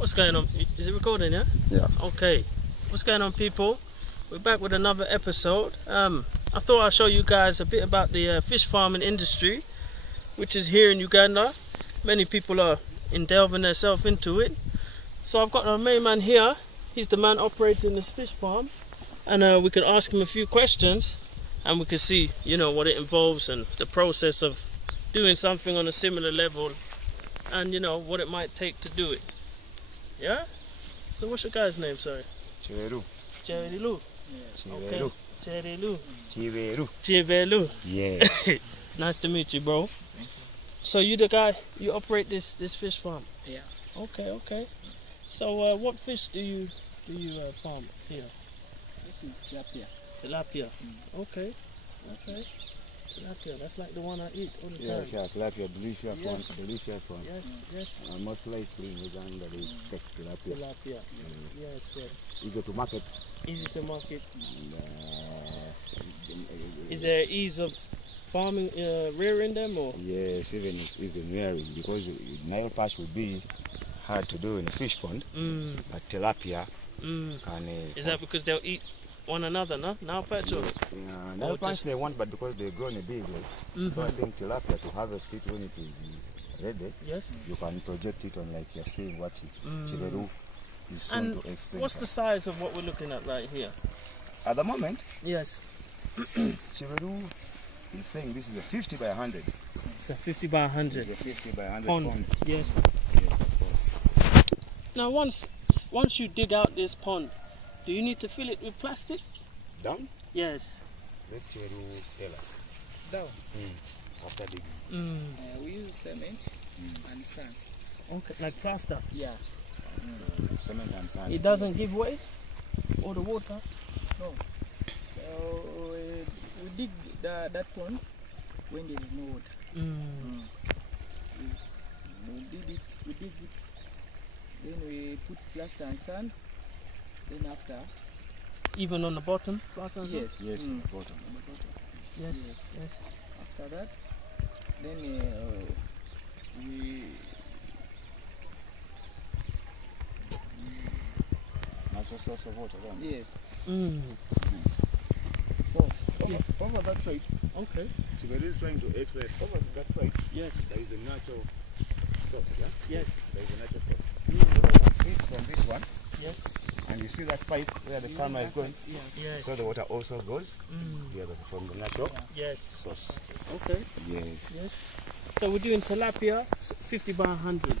What's going on? Is it recording, yeah? Yeah. Okay. What's going on, people? We're back with another episode. I thought I'd show you guys a bit about the fish farming industry, which is here in Uganda. Many people are delving themselves into it. So I've got our main man here. He's the man operating this fish farm. And we can ask him a few questions and we can see, you know, what it involves and the process of doing something on a similar level and, you know, what it might take to do it. Yeah? So what's your guy's name, sorry? Chiveru. Cherilu. Yeah. Okay. Cherilu. Chiveru. Chivelu. Yeah. Nice to meet you, bro. So you the guy, you operate this fish farm? Yeah. Okay. So what fish do you farm here? This is tilapia. Tilapia. Okay. Tilapia, that's like the one I eat all the time. Yeah, tilapia, delicious one. Yes. Most likely in Uganda they take tilapia. Tilapia. Yes. Easy to market. Easy to market. And, Is there ease of farming, rearing them, or? yes, even it's easy in rearing because Nile perch would be hard to do in a fish pond, but tilapia can. Is that because they'll eat one another, no? Nile perch, or? Yeah, Nile perch they want, but because they're grown a big way. So I think tilapia, to harvest it when it is ready, Yes. you can project it on, like you're seeing what Chiveru is soon And to explain. what's the size of what we're looking at right here? At the moment, Yes. Chiveru is saying this is a 50 by 100. It's a 50 by 100 It's a 50 by 100 pond. pond. Yes. Yes, of course. Now once you dig out this pond, do you need to fill it with plastic? Down? Yes. Let Chiveru tell us. Down. After digging. We use cement and sand. Okay, like plaster. Yeah. Cement and sand. It doesn't give way? Or the water? No. We dig that pond when there is no water. We dig it. Then we put plaster and sand. Then after. Even on the bottom? Plaster and sand? Yes. Yes, on the bottom. On the bottom. Yes. After that, then we Natural source of water then. yes. So, over that side, Okay. Chiveru is trying to explain, over that side, Yes. there is a natural source, yeah? Yes. There is a natural source. It's from this one, Yes. and you see that pipe where the camera is going? Yes. So the water also goes here from the natural Yes. source. Okay. Yes. So we're doing tilapia 50 by 100.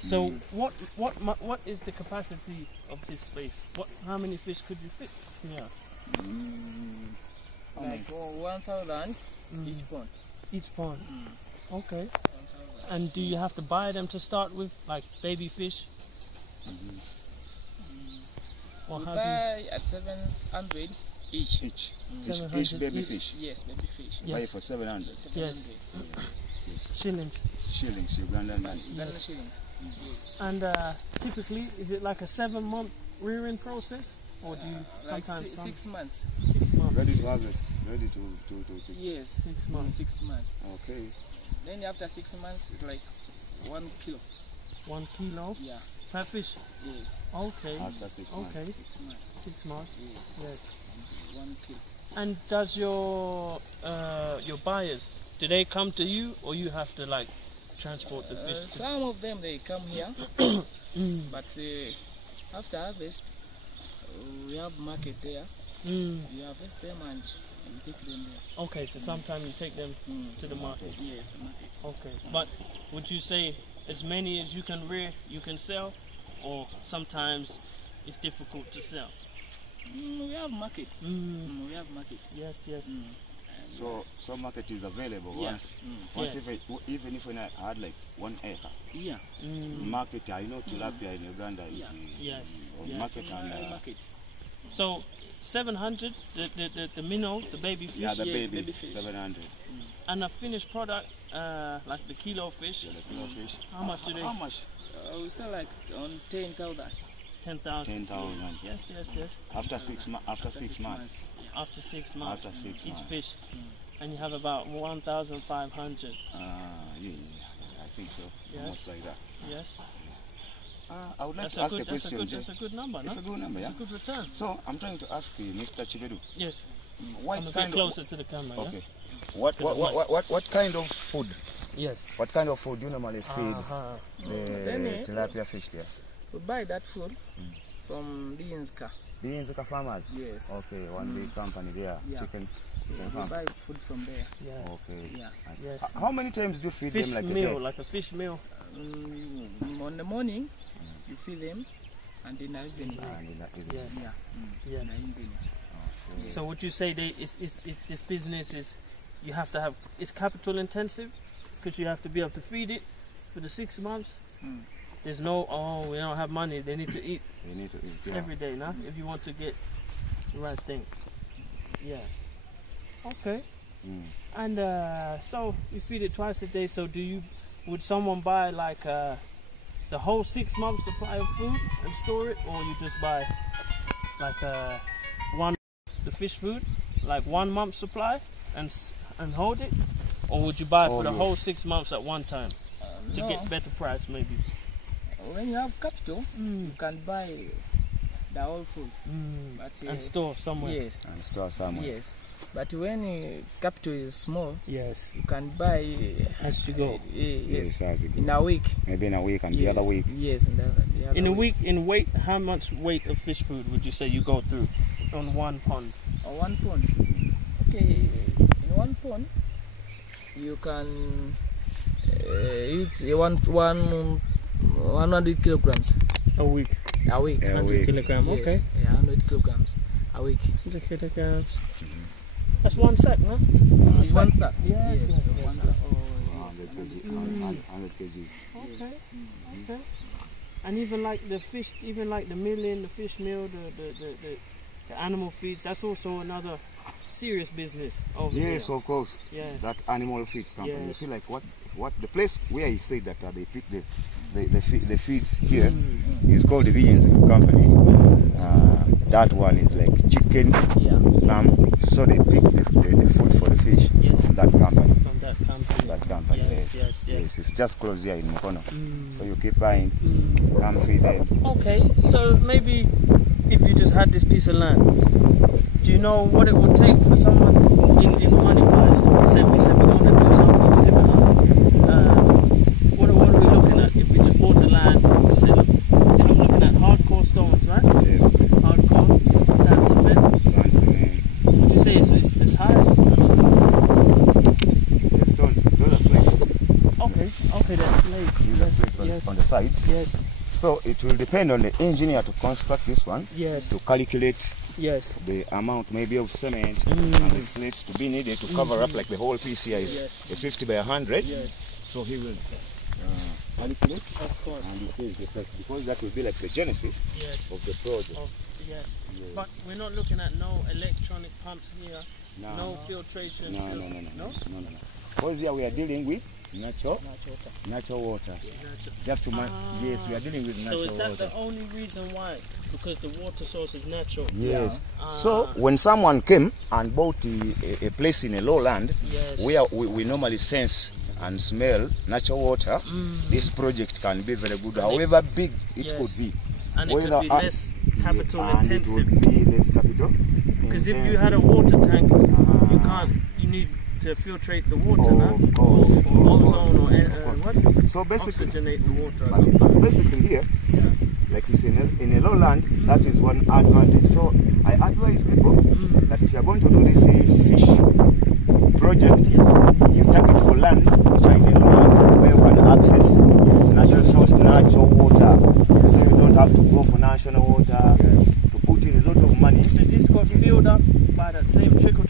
So what is the capacity of this space? How many fish could you fit here? Like 1,000 each pond. Each pond. Okay. And do you have to buy them to start with, like baby fish? Or We how buy at 700 each. Each 700 baby each. fish. Yes, baby fish. Yes. Buy it for 700 700. shillings? shillings, Ugandan money. Uganda shillings. Yes. And typically, is it like a 7-month rearing process, or do you Like sometimes 6 months. 6 months? Ready to harvest, ready to. Yes. 6 months. 6 months. Okay. Then after 6 months, it's like 1 kilo. 1 kilo Yeah. per fish. Yes. Okay. After 6 months. Okay. 6 months. 6 months. Yes. Yes. 1 kilo. And does your buyers, do they come to you, or you have to like transport the fish? Some of them they come here, but after harvest, we have market there. We harvest them and we take them there. Okay, so sometimes you take them to the market. Yes, the market. Okay, but would you say as many as you can rear, you can sell, or sometimes it's difficult to sell? We have market. We have market. Yes. So market is available Yeah. once Yes. even if we had like 1 acre. Yeah. Market, I know tilapia in Uganda is Yes. on market and market. So 700, the minnow, the baby fish, yeah, the Yes, baby baby fish. 700. and a finished product like the kilo fish. The kilo fish. How much do they? How much? We sell like on 10,000. 10,000. 10,000. Yes. After 6 months. After 6 months. After 6 Each months. fish, and you have about 1,500. Yeah, I think so. Yes. Almost like that. Yes. I would like That's to ask a question. That's a good number, no? It's a good number, yeah? It's a good return. So, I'm trying to ask you, Mr. Chibedu. Yes. What I'm a kind bit closer to the camera, Okay. yeah? What kind of food? Yes. What kind of food do you normally feed Then, the tilapia fish there? we buy that food from Diaspora. Diaspora farmers? Yes. Okay, one big company there. Yeah. Chicken We farm. buy food from there. Yes. Okay. Yeah. Yes. How many times do you feed Fish them like meal, a day? like a fish meal. On the morning, you feed them, and in the evening. Yes. Yeah. Yes. In the evening. Okay. So would you say this business is, you have to have, it's capital intensive? Because you have to be able to feed it for the 6 months? There's no, oh, we don't have money, they need to eat They need to eat, yeah. every day, nah? If you want to get the right thing. Yeah. Okay. And so you feed it twice a day, so would someone buy like the whole 6 months supply of food and store it, or you just buy like the fish food, like 1 month supply and hold it, or would you buy for the whole 6 months at one time to get better price maybe? When you have capital, you can buy the whole food. But, And store somewhere. Yes. And store somewhere. Yes. But when capital is small, Yes. you can buy As you go. yes, as you go. in a week. Maybe in a week and Yes. the other week. Yes, in the other In a week, in weight, how much weight of fish food would you say you go through on 1 pond? On 1 pond. Okay, in 1 pond, you can eat 100 kilograms A week. a week. Yeah. 100 kilograms, Yes, okay. yeah, 100 kilograms a week. 100 kilograms. That's 1 sack, no? It's 1 sack. Yes, yes, yes. 1 sack. 100 kgs. Okay, okay. And even like the fish, even like the milling, the fish meal, the animal feeds, that's also another serious business over Yes, here. of course. Yeah. That animal feeds company. You Yes. see, like what the place where he said that they pick the feeds here is called the Vigilance Company. That one is like chicken, Yeah. lamb. So they pick the food for the fish Yes. from that company. From that company. That company, Yes, yes. yes, yes. It's just close here in Mukono. So you keep buying, come feed them. Okay, so maybe if you just had this piece of land, do you know what it would take for someone in money wise? We said we want to do something similar. What are we looking at? If we just bought the land, we said, I'm looking at hardcore stones, right? Yes. Hardcore, sand, cement. Sand, cement. Would you say it's high? The stones, those are slates. Okay, that's slates. These are slates on the side. Yes, So it will depend on the engineer to construct this one, yes, to calculate yes. the amount maybe of cement and the slates to be needed to cover up, like the whole piece here is Yes. a 50 by 100. Yes, So he will calculate of course. and he says the price, because that will be like the genesis Yes, of the project. yes. But we're not looking at no electronic pumps here, no filtration No. systems. No? Because here we are dealing with natural water. Natural. Just to yes, we are dealing with natural So is that water. the only reason why? Because the water source is natural? Yes. So when someone came and bought a place in a lowland, Yes. where we normally sense and smell natural water, this project can be very good, however big it Yes. could be. And it could be less capital and intensive. it would be less capital. Because if you had a water tank, you need to filtrate the water, Of course, or of ozone, or course. what? So basically, Oxygenate the water. but basically here, like you say, in a lowland, that is one advantage. So I advise people that if you are going to do this fish project, you target for lands which are in a lowland where you can access natural source, natural water. So you don't have to go for national water to put in a lot of money. So this got filled up by that same trickle.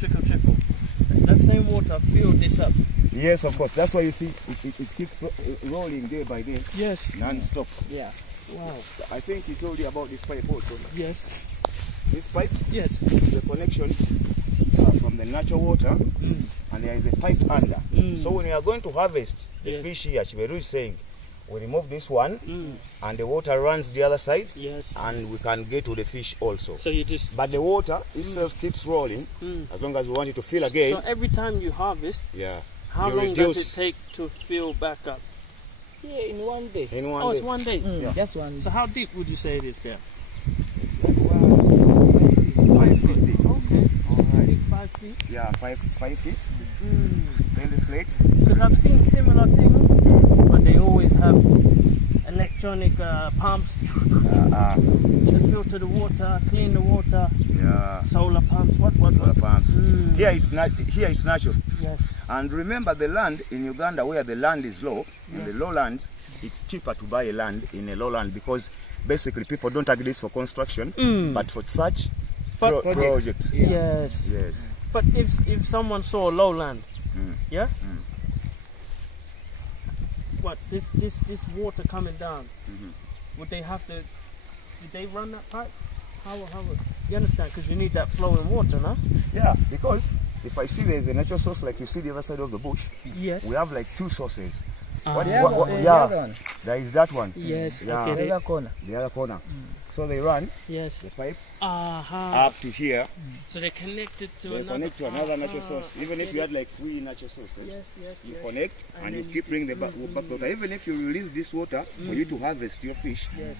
That same water filled this up. Yes, of course. That's why you see it keeps rolling day by day, Yes. non-stop. Yes. Wow. I think he told you about this pipe also. Yes. This pipe Yes. is a connection from the natural water, and there is a pipe under. So when you are going to harvest the fish here, Chiberu is saying, we remove this one, and the water runs the other side, Yes. and we can get to the fish also. So you just... But the water itself keeps rolling, as long as we want it to fill again. So every time you harvest, Yeah. how You long reduce- does it take to fill back up? here in one day. In one Oh, day. it's 1 day. Yeah. Just one So day. how deep would you say it is there? 5 feet deep. Okay. Alright. Big 5 feet. Yeah, 5 feet. Then the slates. Because I've seen similar things, but they always have electronic pumps to filter the water, clean the water, Yeah. solar pumps. What? Solar pumps. Here is natural. Yes. And remember, the land in Uganda, where the land is low, in the lowlands, it's cheaper to buy a land in a lowland because basically people don't agree this for construction, but for such projects. Yeah. Yes. Yes. But if someone saw lowland, yeah. What this water coming down? Would they have to? Did they run that pipe? How? You understand? Because you need that flowing water, no? Yeah, because if I see there's a natural source, like you see the other side of the bush, Yes. we have like 2 sources. The other one. There is that one. Yes. Yeah. I get The it. other corner. The other corner. So they run Yes. the pipe Aha. up to here. So they're connected to They another. connect to another natural source. I Even if get you it. had like 3 natural sources, Yes. you connect and you then keep bringing the back water. Even if you release this water for you to harvest your fish, Yes.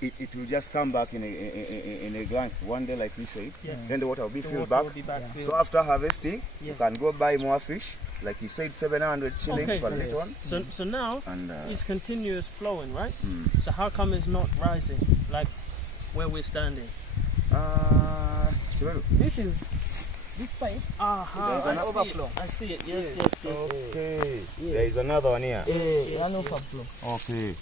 it will just come back in a glance. One day, like we said, Yes. then the water will be The filled water back. will be back Yeah. filled. So after harvesting, Yeah. you can go buy more fish. Like he said, 700 shillings Okay. per little one. So now And it's continuous flowing, right? So how come it's not rising like where we're standing? Shimaru. This pipe. Aha. There's I an see overflow. it. I see it. Yes. Okay. Yeah. There is another one here. An overflow. Okay.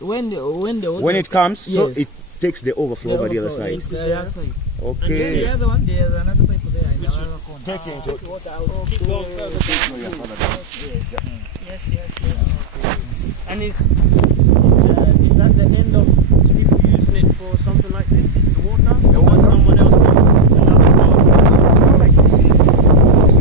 When the water When it comes, so Yes. it takes the overflow over the other side. The other side. Okay. The other one, there's another pipe there in the other corner. Take into Water out. Keep going further down. Yes. And is that the end of people using it for something like this? The water? Or someone else put another part? Like you see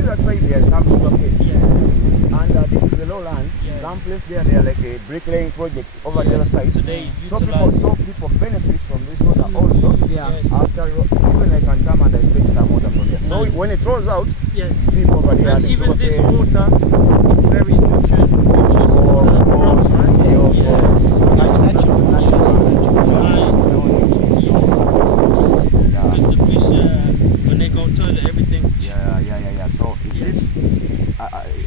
that side there is some sugar cane. Yeah. And this is the lowland. Yeah. Some place there, they are like a bricklaying project over the other side. So they So utilize. people benefit from this water also. Yeah. Yes. After even I can come and I fetch some water from here. So when it rolls out, Yes. people over there, And the even sugar this cane, water, it's very nutritious for the crops, right? Yes. Natural. It's high. Yes. Because the fish, when they go toilet, everything. Yeah. So it Yes. is,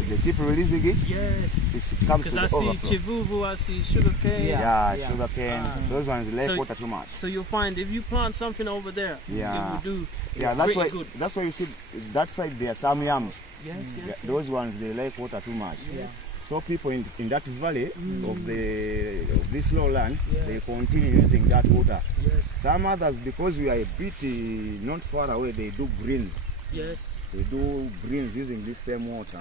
they keep releasing it. Yes. If it comes to Because I the see overflow. chivuvu, I see sugarcane. Yeah, Yeah. sugar cane. Those ones like So- water too much. So you'll find if you plant something over there, Yeah. it will do Yeah, that's pretty why. good. That's why you see that side there, some yams. Yes. Yeah, those ones they like water too much. Yes. So people in that valley of this lowland, they Yes. continue using that water. Yes. Some others, because we are a bit not far away, they do greens. Yes. They do greens using this same water,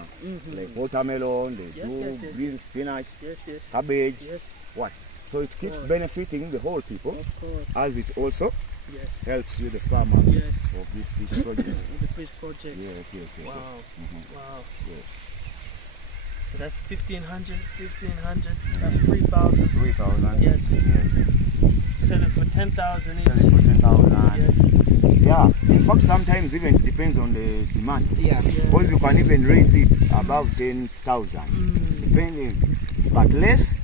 like watermelon. They Yes, do yes. green spinach, Yes. cabbage. Yes. What? So it keeps course. benefiting the whole people, Of course. as it also Yes. helps you, the farmer, Yes. of this fish project. The fish project. Yes. Wow. Wow. Yes. So that's 1500. That's 3000. 3,000. Yes. Yes. Sell it for 10,000 Selling each. for 10,000. Yes. Yeah. In fact, sometimes even it depends on the demand. Yeah. Because you can even raise it above 10,000, depending, but less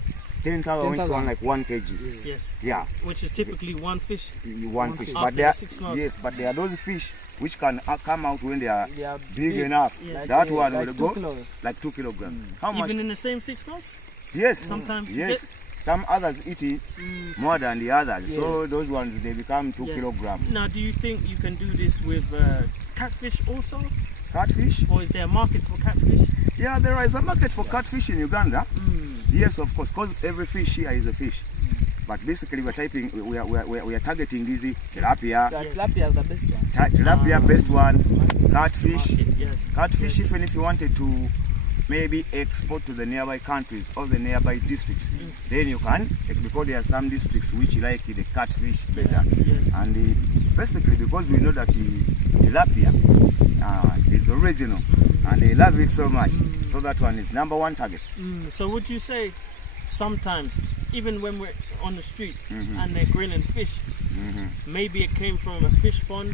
10,000 when it's 10,000. like 1 kg. Yes. Yeah, Which is typically one fish. one fish. After But there, 6 months. yes, but there are those fish which can come out when they are They are big enough. Yes. That one like will 2 go kilos. like 2 kilograms. How much? Even in the same 6 months? Yes. Sometimes you Yes. get- Some others eat it more than the others. So Yes. those ones they become 2 Yes. kilograms. Now, do you think you can do this with catfish also? Catfish? Or is there a market for catfish? Yeah, there is a market for catfish in Uganda. Yes, of course, because every fish here is a fish. But basically, we are targeting these tilapia, The tilapia is the best one. tilapia best one, catfish. Market, yes. Catfish, even if you wanted to maybe export to the nearby countries or the nearby districts, then you can, because there are some districts which like the catfish better. Yes. And basically, because we know that the tilapia is original and they love it so much, so that one is #1 target. So would you say sometimes even when we're on the street and they're grilling fish, maybe it came from a fish pond,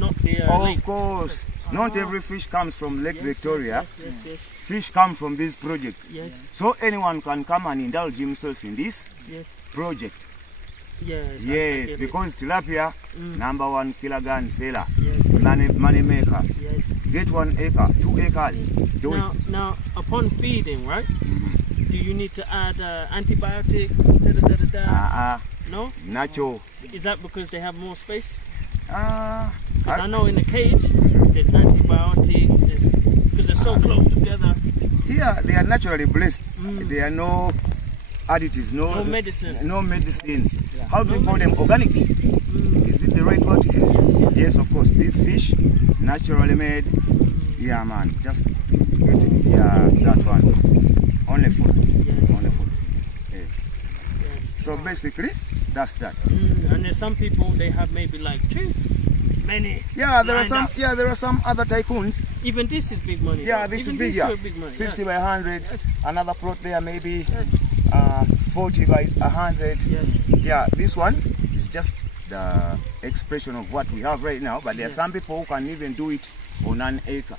not the lake. Of course. Not every fish comes from Lake Victoria. Yes. Fish come from these projects. Yes. So anyone can come and indulge himself in this project. Yes. Yes, because tilapia, #1 kilogram seller, Yes. money maker. Yes. Get 1 acre, 2 acres. Do it. Now, upon feeding, right? Do you need to add antibiotic? No? Natural. Is that because they have more space? I know in the cage, there's antibiotic, because they're so close together. Here, they are naturally blessed. There are no additives, no medicine. No medicines. How do you call them? Organic? Is it the right word to use? Yes, of course. This fish, naturally made. Yeah, man. Just get it. Yeah, that one. Only food. Yes. Only food. Yeah. Yes. So basically, that's that. And there's some people, they have maybe like many. Yeah, there are some. Yeah, there are some other tycoons. Even this is big money. Yeah, this Even is big. these Yeah, two are big money. 50 by 100. Yes. Another plot there maybe Yes. 40 by 100. Yes. Yeah, this one is just the expression of what we have right now. But there are some people who can even do it on 1 acre,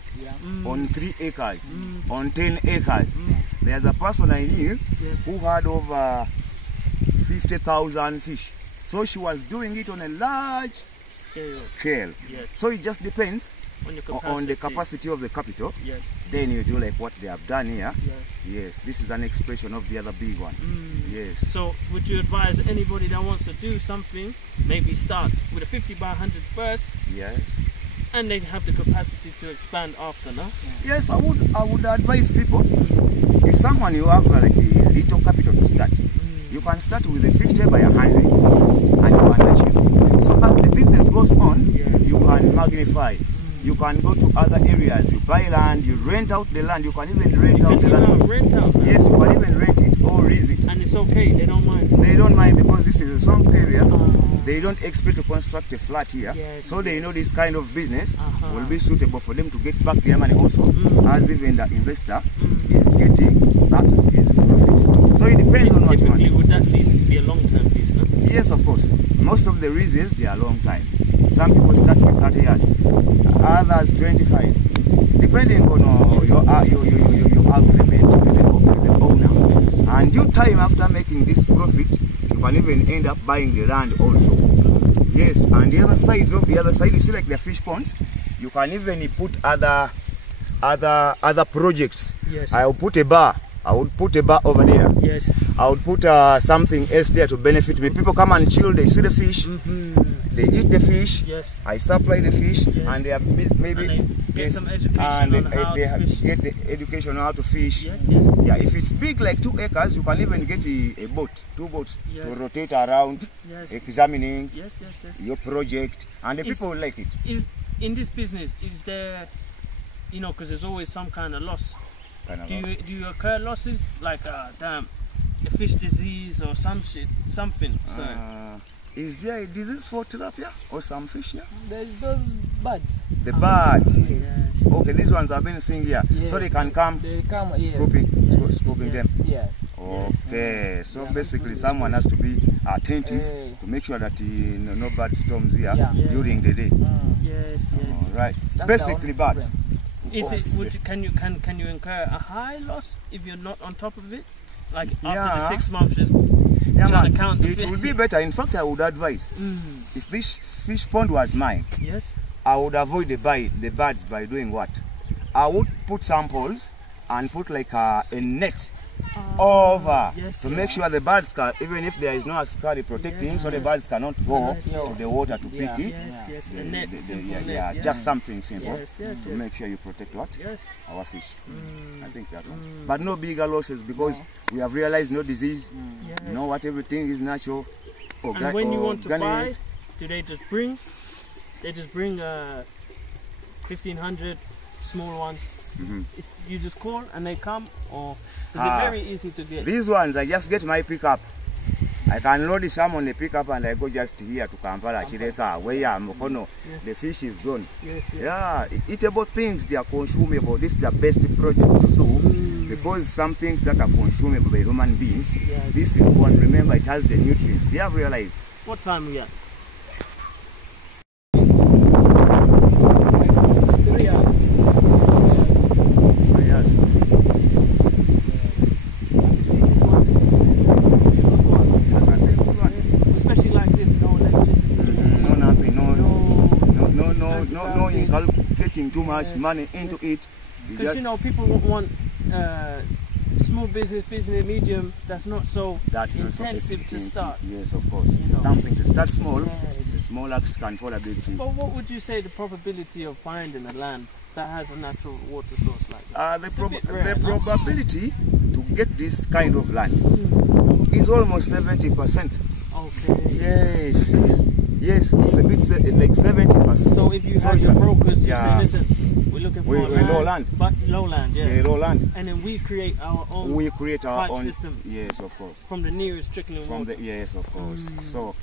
on 3 acres, on 10 acres. There's a person I knew who had over 50,000 fish. So she was doing it on a large scale. Yes. So it just depends on the capacity of the capital. Yes. Then you do like what they have done here. Yes. Yes, this is an expression of the other big one. Yes. So would you advise anybody that wants to do something, maybe start with a 50 by 100 first? Yeah. And they have the capacity to expand after, no? Yes, I would advise people, if someone you have like a little capital to start, you can start with a 50 by 100 and you can achieve. So as the business goes on, you can magnify. You can go to other areas, you buy land, you rent out the land, you can even rent out the land. Rent out. Yes, you can even rent it or lease it. And it's okay, they don't mind. They don't mind because this is a swamp area. They don't expect to construct a flat here. Yes, so they know this kind of business will be suitable for them to get back their money also, as even the investor is getting back his profits. So it depends on what you want. Typically, would that lease be a long-term lease, no? Yes, of course. Most of the leases, they are long time. Some people start with 30 years, others 25, depending on your agreement with the owner. And due time after making this profit, you can even end up buying the land also. Yes, and the other side, you see like the fish ponds, you can even put other projects. Yes. I will put a bar. I would put a bar over there. Yes. I would put something else there to benefit me. People come and chill, they see the fish, they eat the fish, I supply the fish, and they are maybe and they get some education and on how they to fish. get the education on how to fish. Yes. Yeah, if it's big like 2 acres, you can even get a boat, 2 boats to rotate around, examining your project, and the people like it. Is in this business, is there, because there's always some kind of loss. Do you occur losses like damn, a fish disease or something? Is there a disease for tilapia or some fish here? There's those birds. The birds. Yes. Okay, these ones have been seeing here, so they can come. Scooping them. Yes. Okay, so basically someone has to be attentive to make sure that no bad storms here during the day. Yes. All right. Basically, bad. Is it? Can you incur a high loss if you're not on top of it? Like after the 6 months, trying to count the it would be better. In fact, I would advise if this fish pond was mine, I would avoid the birds by doing what? I would put samples and put like a net over to make sure the birds can, even if there is no askari protecting, so the birds cannot go to the water to pick it. Just something simple to make sure you protect what? Our fish. I think that one. But no bigger losses because we have realized no disease, know what, everything is natural. And when you want to buy, do they just bring? They just bring 1,500 small ones. You just call and they come, or is it very easy to get? These ones, I just get my pickup. I can load some on the pickup and I go just here to Kampala, Chireka, where Mokono. The fish is gone. Yeah, eatable things, they are consumable. This is the best project to do because some things that are consumable by human beings, Yes. this is one, remember, it has the nutrients. They have realized. What time we at? 3 hours. Yes. Especially like this, no electricity. No nothing, no antibiotics. inculcating too much Yes, money into it. Because you know, people want small business, medium, that's not so intensive to start. Yes, of course. You know. Something to start small. Yes. The small axe can fall a big tree. But what would you say the probability of finding a land that has a natural water source like that? The probability to get this kind of land is almost 70%. Okay. Yes. Yes, it's a bit like 70%. So if you have your brokers, you yeah. say, listen, we're looking for low land. But low land, yeah. Yeah, low land. And then we create our own pipe own system. Yes, of course. From the nearest trickling water. Yes, of course. So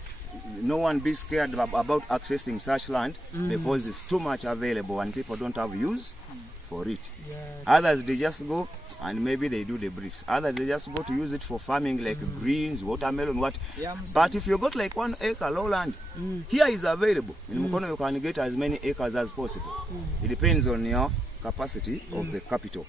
no one be scared about accessing such land because it's too much available and people don't have use for it. Yes. Others, they just go and maybe they do the bricks. Others, they just go to use it for farming like greens, watermelon, what. But if you got like 1 acre lowland, here is available. In Mukono, you can get as many acres as possible. It depends on your capacity of the capital.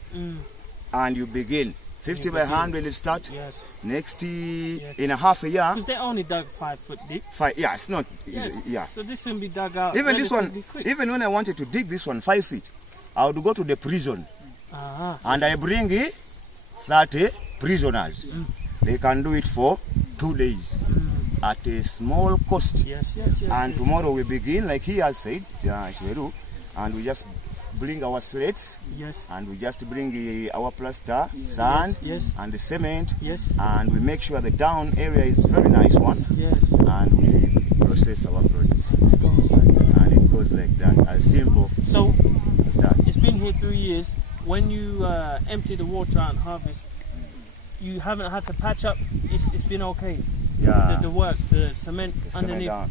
And you begin. 50 by 100 it start. Yes. Next in a half a year. Because they only dug 5 foot deep. Yeah, it's not easy. Yeah. So this can be dug out. Even this one, quick. even when I wanted to dig this one 5 feet, I would go to the prison and I bring 30 prisoners. They can do it for 2 days at a small cost. Yes. And tomorrow we begin, like he has said, and we just bring our slates, and we just bring our plaster, sand, and the cement, and we make sure the down area is very nice one, and we process our product. And it goes like that, as simple so as that. It's been here 3 years. When you empty the water out and harvest, you haven't had to patch up. It's been okay. Yeah. The work, the cement underneath.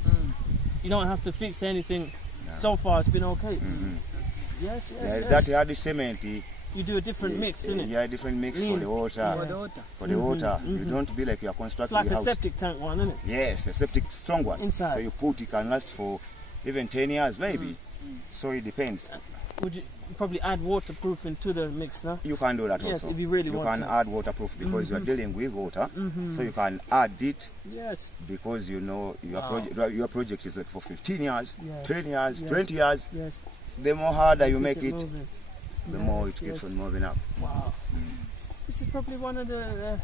You don't have to fix anything. So far, it's been okay. Yes. That you had the cement. You do a different mix, isn't it? Yeah, different mix for the water. For the water. You don't be like you're constructing it's like a house. A septic tank one, isn't it? Yes, a septic strong one. Inside. So you put, it can last for even 10 years maybe. So it depends. Would you probably add waterproofing to the mix now? You can do that also. If you really want to. You can add waterproof because you are dealing with water. So you can add it because you know your project is like for 15 years, 10 years, 20 years. The more harder you make it, the more it keeps on moving up. Wow. This is probably one of the...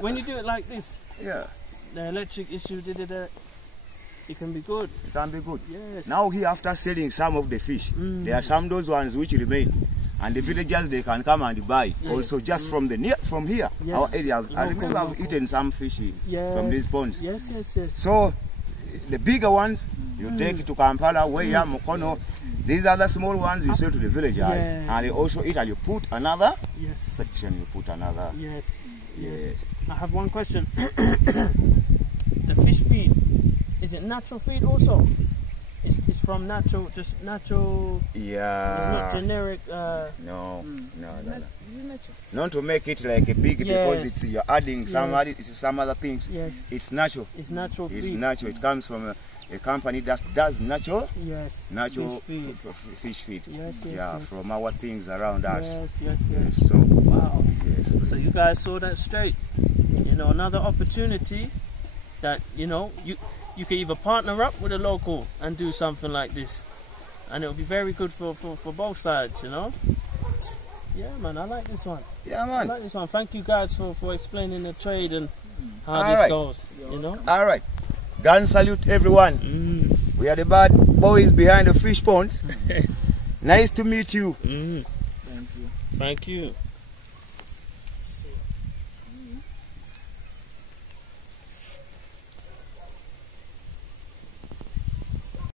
when you do it like this, the electric issue, it can be good. It can be good. Yes. Now here, after selling some of the fish, there are some those ones which remain. And the villagers, they can come and buy. Also just from here, our area. I remember I've eaten some fish from these ponds. Yes. So the bigger ones, you take it to Kampala, Weya, Mukono. These are the small ones you sell to the villagers. And they also eat, and you put another section, you put another. Yes. I have one question. The fish feed, is it natural feed also? It's from natural, just natural. Yeah. It's not generic. No. Not to make it like a big because you're adding some other things. Yes. It's natural. It's natural feed. It's natural. It comes from a company that does natural fish feed. Yes. From our things around us. Yes. So wow. Yes. So you guys saw that straight. You know, another opportunity that you can either partner up with a local and do something like this, and it'll be very good for both sides. You know. Yeah, man. I like this one. Yeah, man. I like this one. Thank you guys for explaining the trade and how this goes. You know. All right. Gun salute everyone. We are the bad boys behind the fish ponds. Nice to meet you. Thank you.